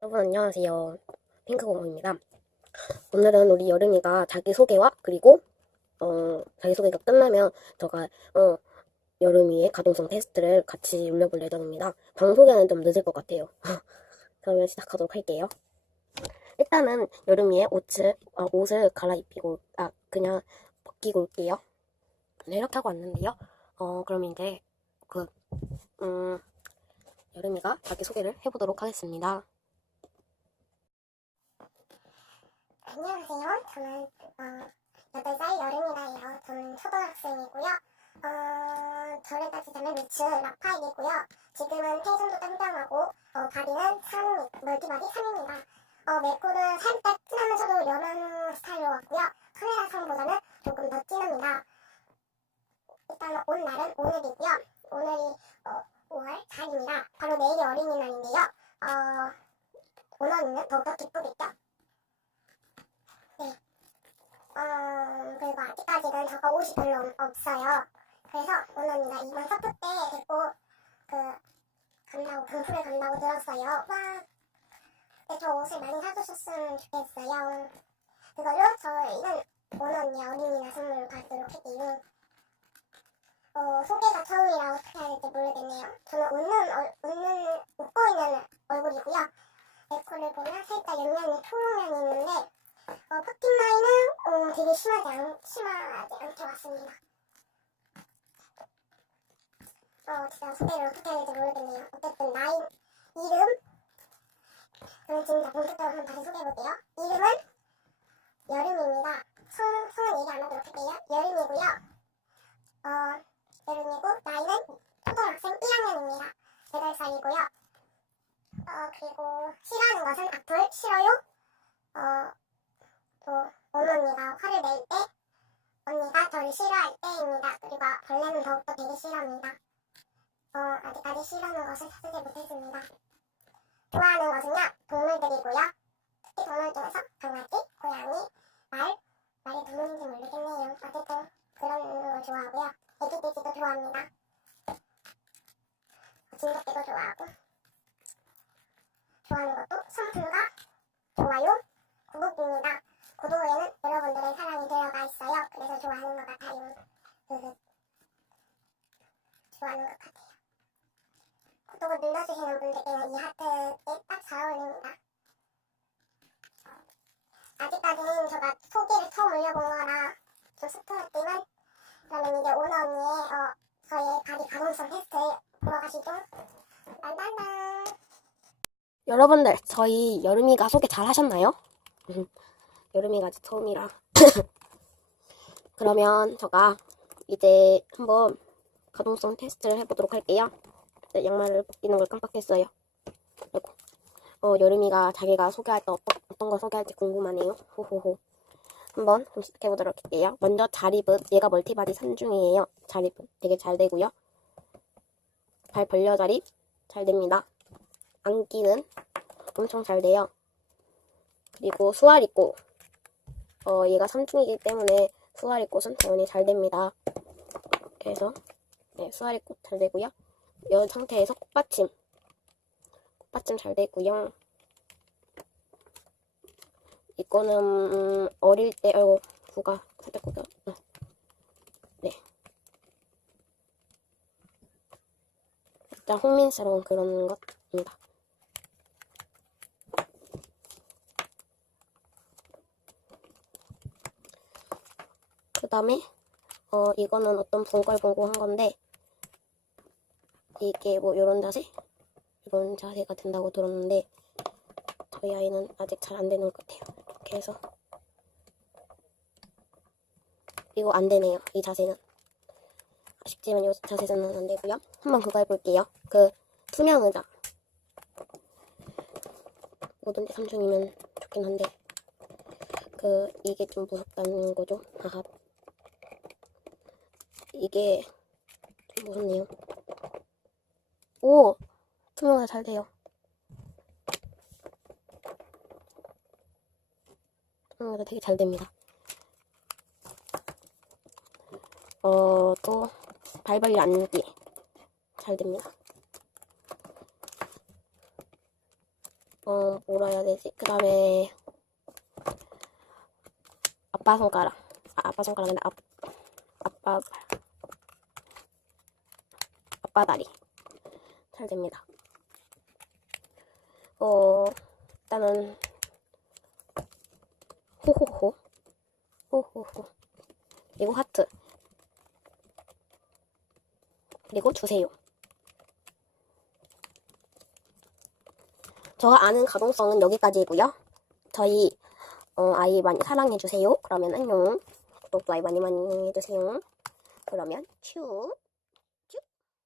여러분 안녕하세요. 핑크공원입니다. 오늘은 우리 여름이가 자기소개와 그리고 어, 자기소개가 끝나면 제가 어, 여름이의 가동성 테스트를 같이 올려볼 예정입니다. 방송에는 좀 늦을 것 같아요. 그러면 시작하도록 할게요. 일단은 여름이의 옷을, 어, 옷을 갈아입히고, 아, 그냥 벗기고 올게요. 네, 이렇게 하고 왔는데요. 어, 그럼 이제 그, 음, 여름이가 자기소개를 해보도록 하겠습니다. 안녕하세요. 저는 어, 8살 여름이라예요. 저는 초등학생이고요. 어, 저를 따지자면 미추 라파이고요. 지금은 텐션도 짱짱하고 어, 바디는 3, 멀티바디 3입니다. 어, 메코는 살짝 진하면서도 연한 스타일로 왔고요. 카메라상보다는 조금 더 진합니다. 일단 온 날은 오늘이고요. 오늘이 어, 5월 4일입니다. 바로 내일이 어린이날인데요. 어, 오늘은 더욱더 기쁘겠죠? 어, 그리고 아직까지는 저가 옷이 별로 없- 없어요. 그래서 오늘입니다. 이번 서프 때 데리고 그 간다고 강풀에 간다고 들었어요. 와, 근데 저 옷을 많이 사주셨으면 좋겠어요. 그걸로 저희는 오너니 어린이날 선물을 받도록 할게요. 어, 소개가 처음이라 어떻게 해야 될지 모르겠네요. 저는 웃는, 얼, 웃는, 웃고 있는 얼굴이고요. 에코를 보면 살짝 옆면에 초록면이 있는데 어, 퍼팅 라인은 어, 되게 심하지, 않, 심하지 않게 왔습니다. 어, 진짜 소개를 어떻게 해야 될지 모르겠네요. 어쨌든 라인, 이름, 그럼 진짜 본격적으로 한번 다시 소개해볼게요. 이름은 여름입니다. 성, 성은 얘기 안 하도록 할게요. 여름이고요. 어, 여름이고, 나이는 초등학생 1학년입니다. 8살이고요. 어, 그리고 싫어하는 것은 악플, 싫어요. 어, 또 어머니가 화를 낼 때 언니가 저를 싫어할 때입니다. 그리고 벌레는 더욱더 되게 싫어합니다. 어, 아직까지 싫어하는 것을 찾지 못했습니다. 좋아하는 것은요, 동물들이고요. 특히 동물 중에서 강아지, 고양이, 말, 말이 동물인지 모르겠네요. 어쨌든 그런 걸 좋아하고요. 애기 돼지도 좋아합니다. 진돗개도 좋아하고 좋아하는 것도 선풍과 좋아요, 구독입니다. 구독에는 여러분들의 사랑이 들어가 있어요. 그래서 좋아하는 것 같아요. 흐흐. 좋아하는 것 같아요. 구독을 눌러주시는 분들께는 이 하트에 딱 잘 어울립니다. 아직까지는 제가 소개를 처음 올려본 거라 좀 습했지만 그러면 이제 오너 언니의 어, 저의 바디 가동성 테스트를 보러 가시죠. 딴딴딴. 여러분들, 저희 여름이가 소개 잘 하셨나요? 여름이가 아직 처음이라. 그러면 제가 이제 한번 가동성 테스트를 해보도록 할게요. 네, 양말을 벗기는 걸 깜빡했어요. 아이고. 어, 여름이가 자기가 소개할 때 어떤, 어떤 걸 소개할지 궁금하네요. 호호호. 한번 좀 시작해보도록 할게요. 먼저 자립은 얘가 멀티바디 3중이에요. 자립은 되게 잘 되고요. 발 벌려 자립 잘 됩니다. 안기는 엄청 잘 돼요. 그리고 수아리꽃. 어, 얘가 3중이기 때문에 수아리꽃은 당연히 잘 됩니다. 그래서 네, 수아리 꽃 잘 되고요. 이 상태에서 꽃받침. 꽃받침 잘 되고요. 이거는 음, 어릴 때 아이고 구가 살짝 구가 어. 네. 살짝 홍민스러운 그런 것입니다. 그 다음에 어 이거는 어떤 분걸 보고 한 건데 이게 뭐 이런 자세? 이런 자세가 된다고 들었는데 저희 아이는 아직 잘 안 되는 것 같아요. 이렇게 해서. 이거 안 되네요 이 자세는. 아쉽지만 이 자세는 안 되고요. 한번 그거 해볼게요. 그 투명 의자. 뭐든지 삼중이면 좋긴 한데 그 이게 좀 무섭다는 거죠? 하하. 이게 좀 무섭네요. 오! 투명화 잘 돼요. 투명화가 되게 잘 됩니다. 어, 또, 발발이 안기. 잘 됩니다. 어, 뭐라 해야 되지? 그 다음에, 아빠 손가락. 아, 아빠 손가락은 앞, 아빠, 발. 아빠 다리. 잘 됩니다. 어, 일단은, 호호호. 호호호. 그리고 하트. 그리고 주세요. 제가 아는 가동성은 여기까지이고요. 저희 어, 아이 많이 사랑해주세요. 그러면 안녕. 구독도 아이 많이 많이 해주세요. 그러면 큐.